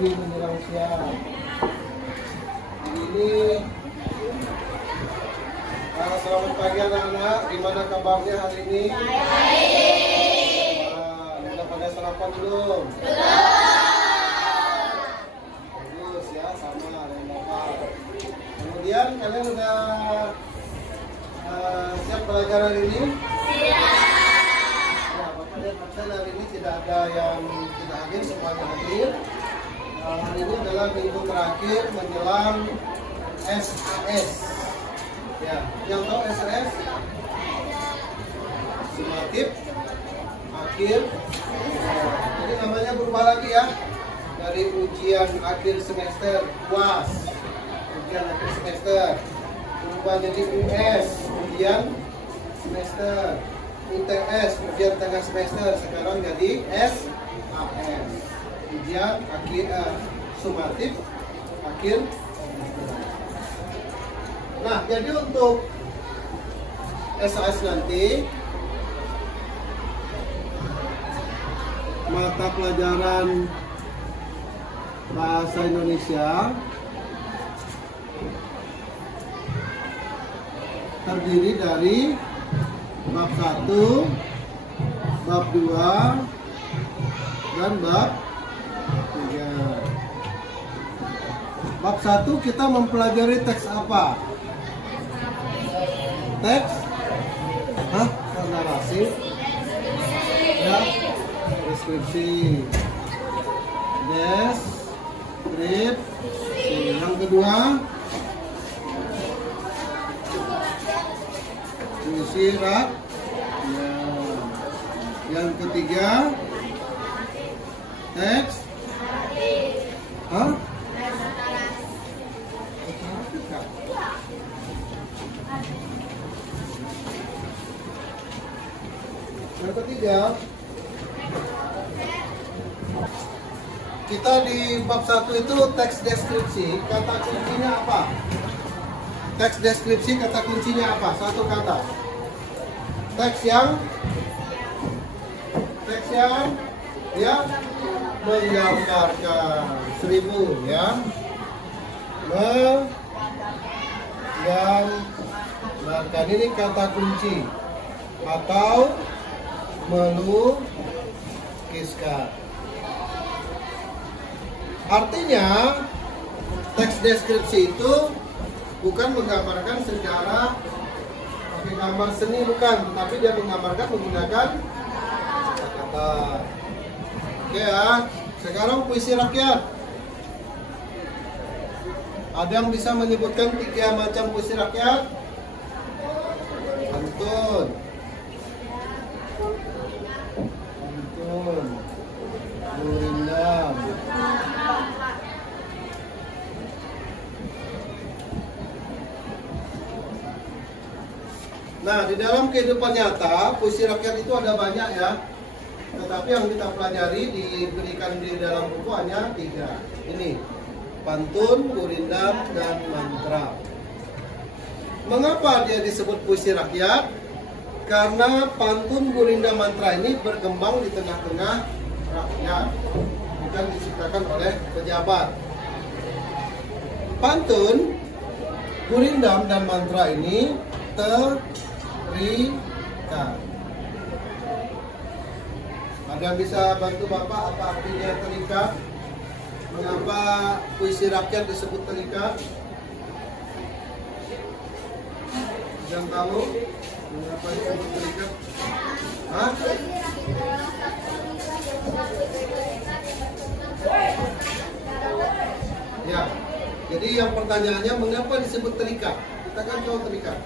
merasakan menjelang siang. Ini selamat pagi anak-anak, gimana kabarnya hari ini? Baik. Udah pada sarapan belum? Bagus ya, sama yang bapak. Kemudian kalian udah siap belajar hari ini? Siap. Bapak dan absen hari ini tidak ada yang tidak hadir, semuanya hadir. Hari ini adalah minggu terakhir menjelang SAS. Ya, yang tahu SAS? Sumatif akhir. Jadi namanya berubah lagi ya. Dari ujian akhir semester UAS, ujian akhir semester, berubah jadi US, ujian semester, UTS, ujian tengah semester. Sekarang jadi SAS, ujian akhir sumatif akhir. Nah, jadi untuk SAS nanti mata pelajaran bahasa Indonesia terdiri dari bab 1, bab 2, dan bab 3. Bab 1 kita mempelajari teks apa? Teks narasi ya, deskripsi. Yang kedua puisi rak ya. Yang ketiga teks yang ketiga kita di bab 1 itu teks deskripsi, kata kuncinya apa? Teks deskripsi kata kuncinya apa? Satu kata. Teks yang ya menggambarkan 1000 ya. Menggambarkan, ini kata kunci atau melukiskan. Artinya teks deskripsi itu bukan menggambarkan secara pakai gambar seni, bukan, tetapi dia menggambarkan menggunakan kata-kata. Oke ya, sekarang puisi rakyat. Ada yang bisa menyebutkan 3 macam puisi rakyat? Pantun. Pantun. Gurindam. Nah, di dalam kehidupan nyata, puisi rakyat itu ada banyak ya. Tetapi yang kita pelajari diberikan di dalam buku hanya 3. Ini, pantun, gurindam, dan mantra. Mengapa dia disebut puisi rakyat? Karena pantun, gurindam, mantra ini berkembang di tengah-tengah rakyat, bukan diciptakan oleh pejabat. Pantun, gurindam, dan mantra ini terikat. Ada yang bisa bantu Bapak apa artinya terikat? Mengapa puisi rakyat disebut terikat? Yang tahu mengapa disebut terikat? Hah? Ya, jadi yang pertanyaannya mengapa disebut terikat? Kita kan tahu terikat.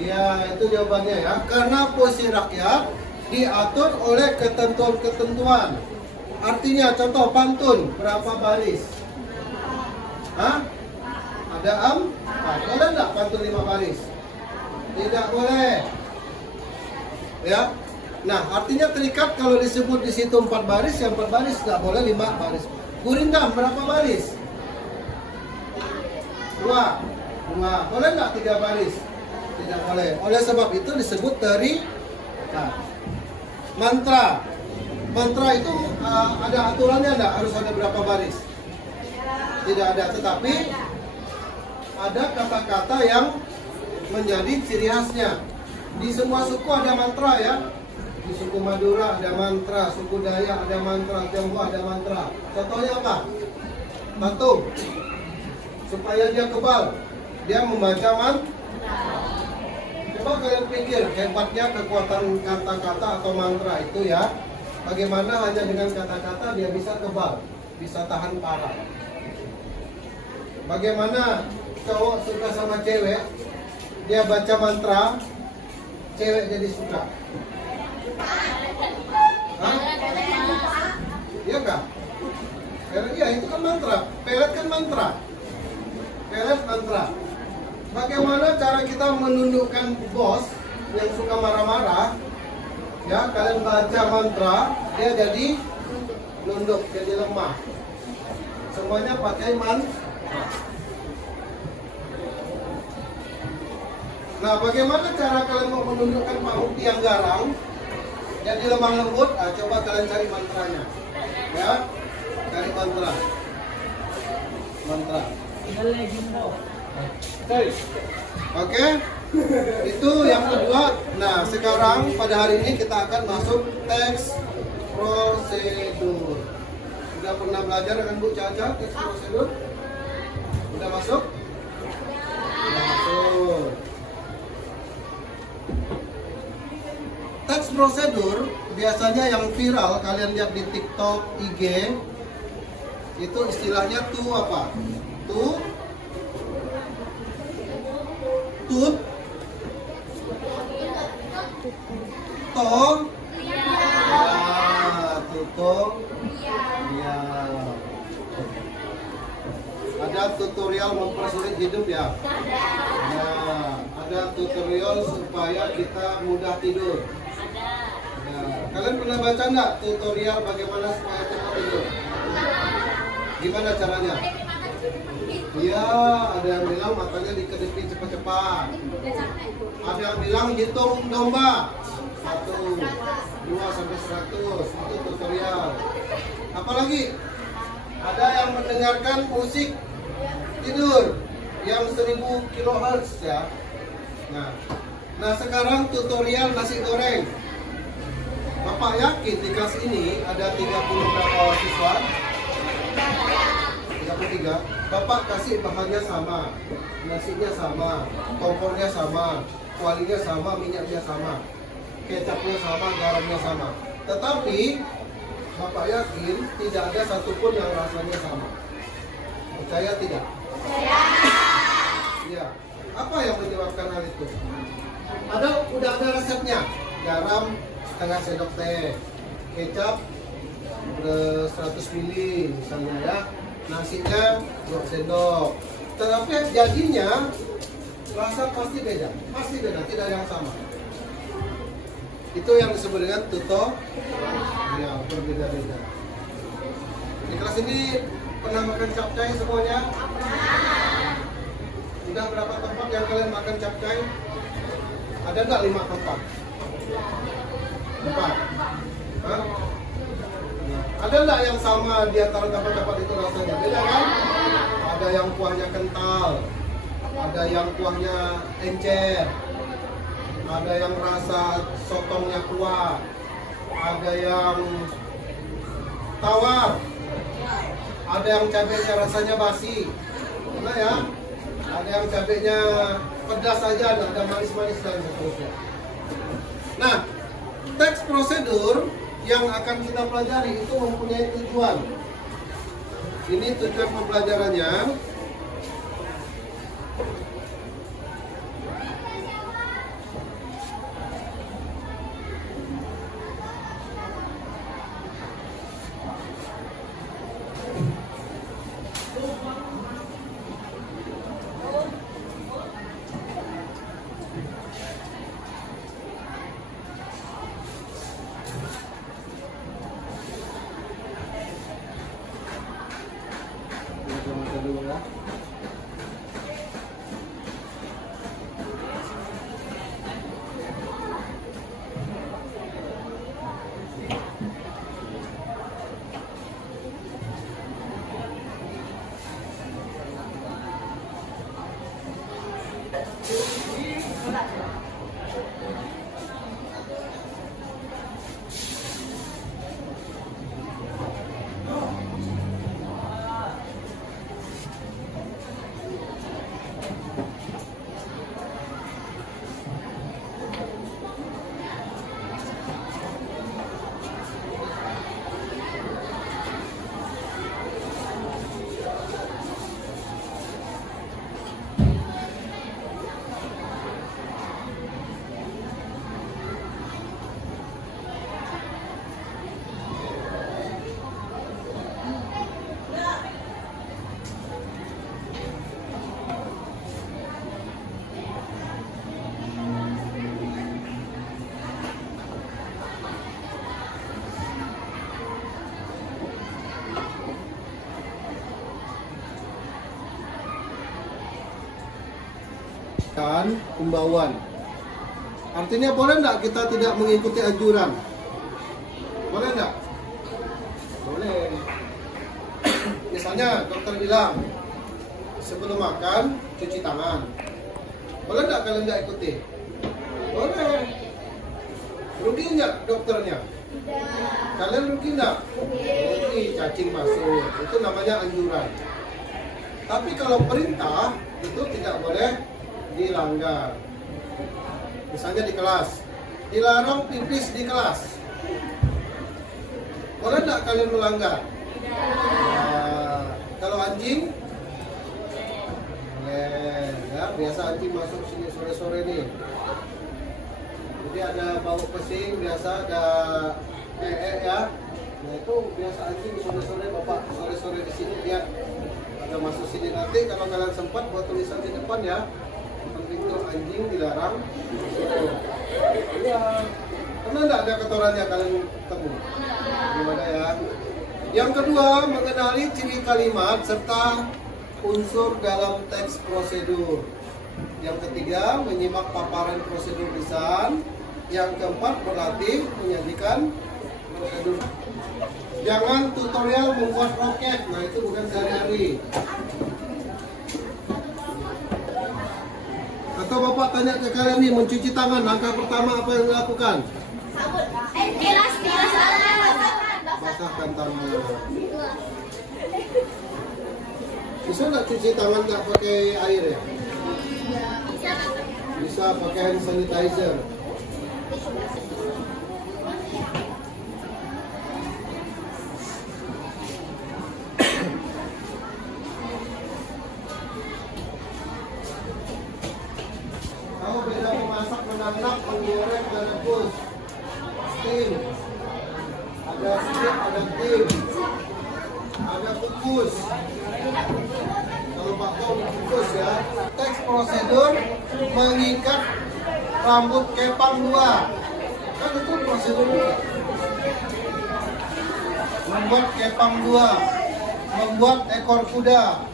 Iya, itu jawabannya ya. Karena puisi rakyat diatur oleh ketentuan-ketentuan. Artinya, contoh pantun, berapa baris? Hah? Ada 4. Boleh nggak pantun 5 baris? Tidak boleh. Ya. Nah, artinya terikat kalau disebut di situ 4 baris, yang 4 baris nggak boleh 5 baris. Gurindam berapa baris? 2. Boleh nggak 3 baris? Tidak boleh. Oleh sebab itu disebut terikat. Mantra. Mantra itu ada aturannya enggak? Harus ada berapa baris? Tidak ada. Tetapi ada kata-kata yang menjadi ciri khasnya. Di semua suku ada mantra ya. Di suku Madura ada mantra, suku Dayak ada mantra, Tionghoa ada mantra. Contohnya apa? Tatung. Supaya dia kebal, dia membaca mantra. Coba kalian pikir hebatnya kekuatan kata-kata atau mantra itu ya. Bagaimana hanya dengan kata-kata dia bisa kebal, bisa tahan parah. Bagaimana cowok suka sama cewek, dia baca mantra, cewek jadi suka. Hah? Iya kah? Iya, itu kan mantra. Pelet kan mantra. Pelet mantra. Bagaimana cara kita menundukkan bos yang suka marah-marah? Ya, kalian baca mantra, dia jadi nunduk, jadi lemah. Semuanya pakai mantra. Nah, bagaimana cara kalian mau menundukkan Pak Mukti yang garang jadi lemah lembut? Nah, coba kalian cari mantranya. Ya, cari mantra. Mantra. Oke, itu yang kedua. Nah, sekarang pada hari ini kita akan masuk teks prosedur. Sudah pernah belajar dengan Bu Caca teks prosedur? Sudah masuk? Sudah masuk. Teks prosedur biasanya yang viral kalian lihat di TikTok, IG, itu istilahnya tuh apa? Tut, to, ya, tuto, ya. Ada tutorial mempersulit hidup ya? Ya, ada tutorial supaya kita mudah tidur. Ya. Kalian pernah baca nggak tutorial bagaimana supaya cepat tidur? Gimana caranya? Iya, ada yang bilang matanya dikedipin cepat-cepat. Ada yang bilang hitung domba 1, 2 sampai 100. Itu tutorial. Apalagi ada yang mendengarkan musik tidur yang 1000 kHz ya. Nah sekarang tutorial nasi goreng. Bapak yakin di kelas ini ada 30 berapa siswa? 33. Bapak kasih bahannya sama, nasinya sama, kompornya sama, kualinya sama, minyaknya sama. kecapnya sama, garamnya sama. Tetapi Bapak yakin tidak ada satupun yang rasanya sama. Percaya tidak? Ya. Apa yang menyebabkan hal itu? Udah ada resepnya. Garam setengah sendok teh, kecap 100 ml misalnya ya, nasinya 2 sendok. Tetapi jadinya rasa pasti beda, tidak yang sama. Itu yang disebut dengan tuto, ya berbeda-beda. Di kelas ini pernah makan capcay semuanya? Sudah berapa tempat yang kalian makan capcay? Ada nggak 5 tempat? 4? Hah? Ada nggak yang sama di antara tempat-tempat itu rasanya? Beda kan? Ada yang kuahnya kental, ada yang kuahnya encer, ada yang rasa sotongnya kuat, ada yang tawar, ada yang cabenya rasanya basi, nah ya, ada yang cabenya pedas aja, ada manis-manis dan seterusnya. Nah, teks prosedur yang akan kita pelajari itu mempunyai tujuan. Ini tujuan pembelajarannya. Dulu ya. Himbauan. Artinya boleh nggak kita tidak mengikuti anjuran? Boleh nggak? Boleh. Misalnya dokter bilang sebelum makan cuci tangan. Boleh nggak kalian nggak ikuti? Boleh. Rugi nggak dokternya? Kalian rugi nggak? Rugi, cacing masuk. Itu namanya anjuran. Tapi kalau perintah itu tidak boleh dilanggar. Misalnya di kelas, dilarang pipis di kelas. Boleh nggak kalian melanggar? Nah, kalau anjing, boleh. Ya, biasa anjing masuk sini sore-sore nih. Jadi ada bau pesing, biasa ada ya. Nah itu biasa anjing sore-sore, bapak sore-sore di sini lihat ada masuk sini. Nanti kalau kalian sempat buat tulisan di depan ya. Itu anjing dilarang. Iya. Pernah nggak ada kotorannya kalian ketemu? Gimana ya? Yang kedua, mengenali ciri kalimat serta unsur dalam teks prosedur. Yang ketiga, menyimak paparan prosedur lisan. Yang keempat, berlatih menyajikan prosedur. Jangan tutorial membuat roket. Nah itu bukan sehari-hari. Atau bapak tanya ke kalian nih, mencuci tangan, langkah pertama apa yang dilakukan? Basahkan tangan. Bisa nggak cuci tangan nggak pakai air ya? Bisa pakai hand sanitizer. Tahu beda memasak, menangkap, menggoreng, merebus. Steam. Ada steam, ada steam. Ada kukus. Kalau bakso kukus ya. Teks prosedur mengikat rambut kepang 2. Kan itu prosedurnya. Membuat kepang 2. Membuat ekor kuda.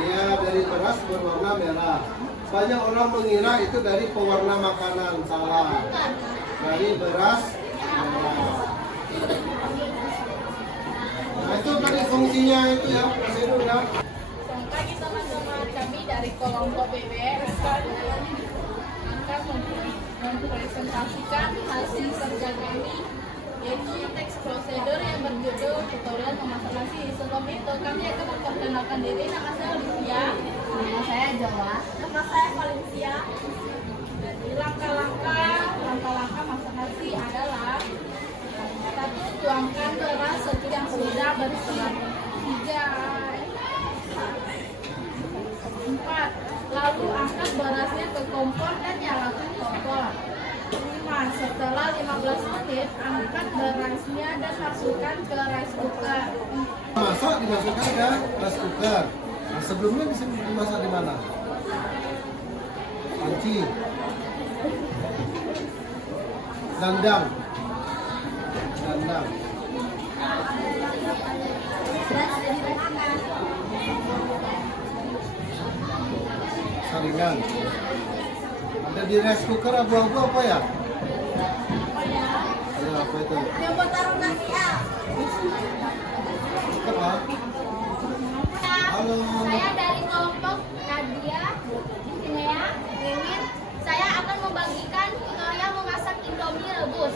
Iya, dari beras berwarna merah. Banyak orang mengira itu dari pewarna makanan. Salah. Dari beras merah. Nah itu tadi fungsinya itu ya, prosedur ya. Pagi teman-teman kami dari kelompok BB akan mempresentasikan hasil kerja kami, yaitu teks prosedur yang berjudul tutorial memasak nasi. Sebelum itu kami akan memperkenalkan diri. Nama saya Olivia. Nama saya Jawa. Nama saya Valencia. Jadi langkah-langkah masak nasi adalah: 1. Tuangkan beras yang sudah berselang 3. 4. Lalu angkat berasnya ke kompor dan nyalakan kompor. 5. Setelah 15 menit, angkat berasnya dan masukkan ke rice cooker. Masak dimasukkan ke rice cooker. Nah, sebelumnya bisa dimasak di mana? Panci. Dandang. Saringan. Ada di rice cooker abu-abu apa ya? Ya, apa itu? Yang buat taruh nasi ya. Apa? Halo. Saya dari kelompok Nadia. Di sini ya, Wiwit. Saya akan membagikan tutorial memasak Indomie rebus.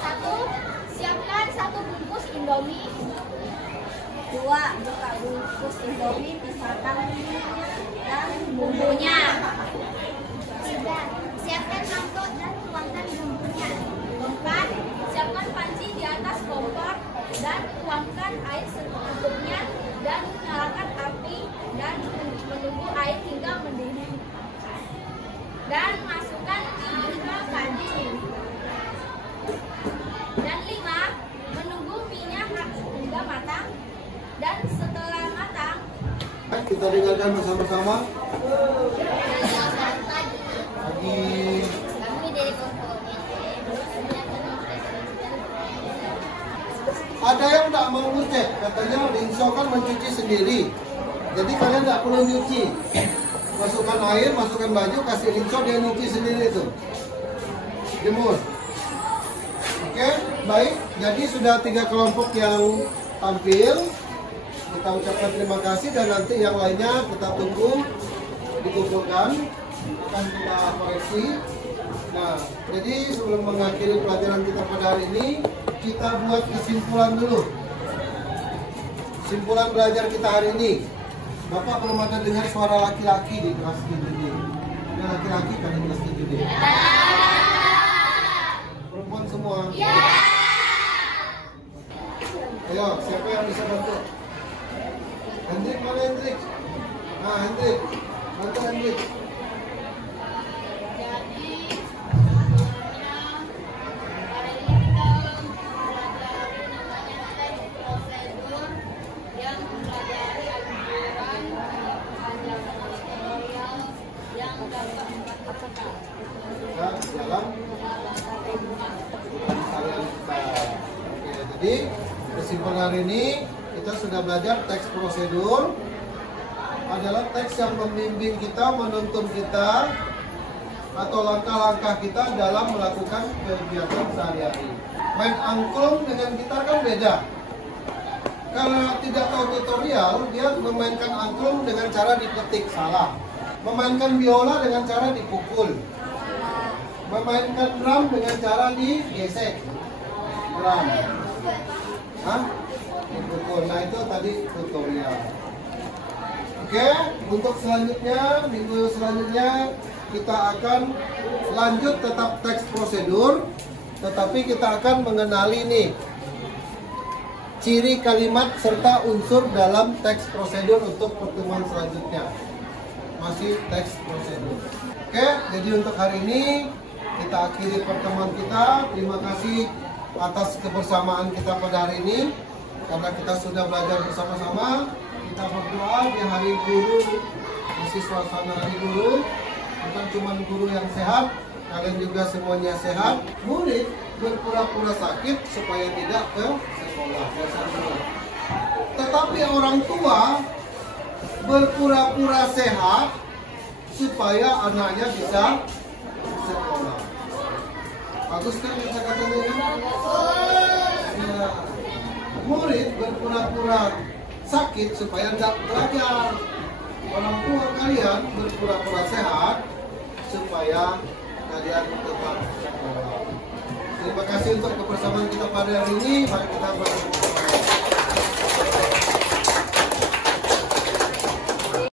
1. Siapkan 1 bungkus Indomie. 2. Buka bungkus Indomie, pisahkan dan bumbunya. 3. Siapkan mangkok dan tuangkan bumbunya. 4. Siapkan panci di atas kompor dan tuangkan air secukupnya dan nyalakan api dan menunggu air hingga mendidih. Dan masukkan mie ke panci. Dan 5. Menunggu mie-nya hingga matang. Dan setelah matang, Kita dengarkan bersama-sama. Lagi kami dari kelompok ada yang tak mau ngecek, katanya Linso kan mencuci sendiri. Jadi kalian tak perlu nyuci. Masukkan air, masukkan baju, kasih Linso, dia nyuci sendiri itu. Jemur. Oke, baik. Jadi sudah 3 kelompok yang tampil. Kita ucapkan terima kasih dan nanti yang lainnya kita tunggu dikumpulkan, akan kita koreksi. Nah, jadi sebelum mengakhiri pelajaran kita pada hari ini, kita buat kesimpulan dulu. Kesimpulan belajar kita hari ini. Bapak belum ada dengar suara laki-laki di kelas 7D. Ada laki-laki kan di kelas 7D? Perempuan semua? Ayo, siapa yang bisa bantu? Hendrik, mana Hendrik? Nah, Hendrik. Bantu Hendrik. Dalam jadi kesimpulan hari ini kita sudah belajar teks prosedur adalah teks yang membimbing kita, menuntun kita atau langkah-langkah kita dalam melakukan kegiatan sehari-hari. Main angklung dengan gitar kan beda. Karena tidak tahu tutorial, dia memainkan angklung dengan cara dipetik salah. Memainkan biola dengan cara dipukul. Memainkan drum dengan cara digesek. Drum. Hah? Dipukul. Nah itu tadi tutorial. Oke, untuk selanjutnya, minggu selanjutnya kita akan lanjut tetap teks prosedur, tetapi kita akan mengenali nih ciri kalimat serta unsur dalam teks prosedur untuk pertemuan selanjutnya. Masih teks prosedur. Oke, jadi untuk hari ini kita akhiri pertemuan kita. Terima kasih atas kebersamaan kita pada hari ini, karena kita sudah belajar bersama-sama. Kita berdoa di hari guru, masih suasana hari guru, bukan cuma guru yang sehat, kalian juga semuanya sehat. Murid berpura-pura sakit supaya tidak ke sekolah. Tetapi orang tua berpura-pura sehat supaya anaknya bisa sekolah. Bagus kan kata-katanya? Ya. Murid berpura-pura sakit supaya tidak belajar. Orang tua kalian berpura-pura sehat supaya kalian tetap sekolah. Terima kasih untuk kebersamaan kita pada hari ini. Mari kita berdoa.